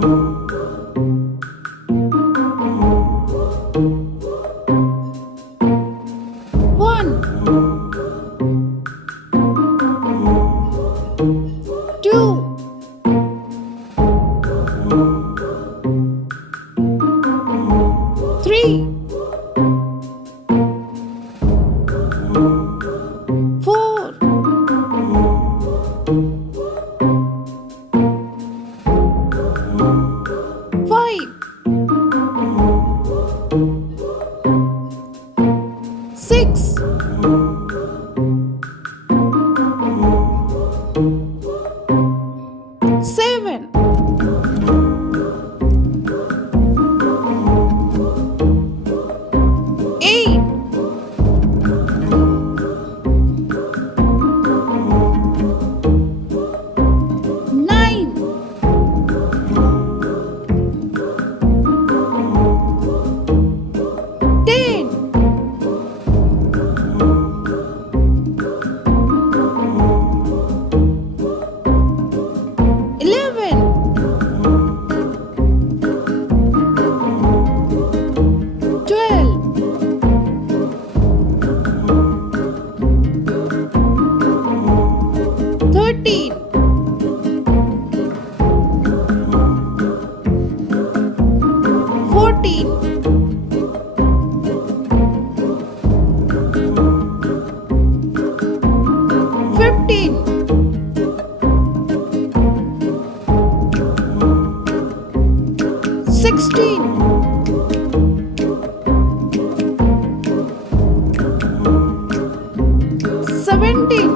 1, 2, 3, 4, 5, 6, 7, 8, 9, 10, 11, 12, 13, 14, 15, 16, 17,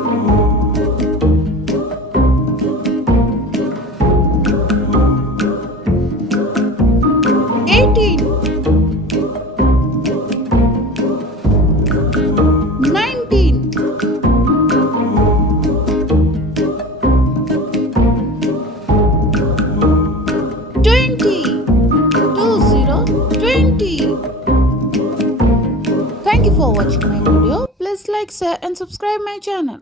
18, 19, 20. Thank you for watching my video. Please like, share and subscribe my channel.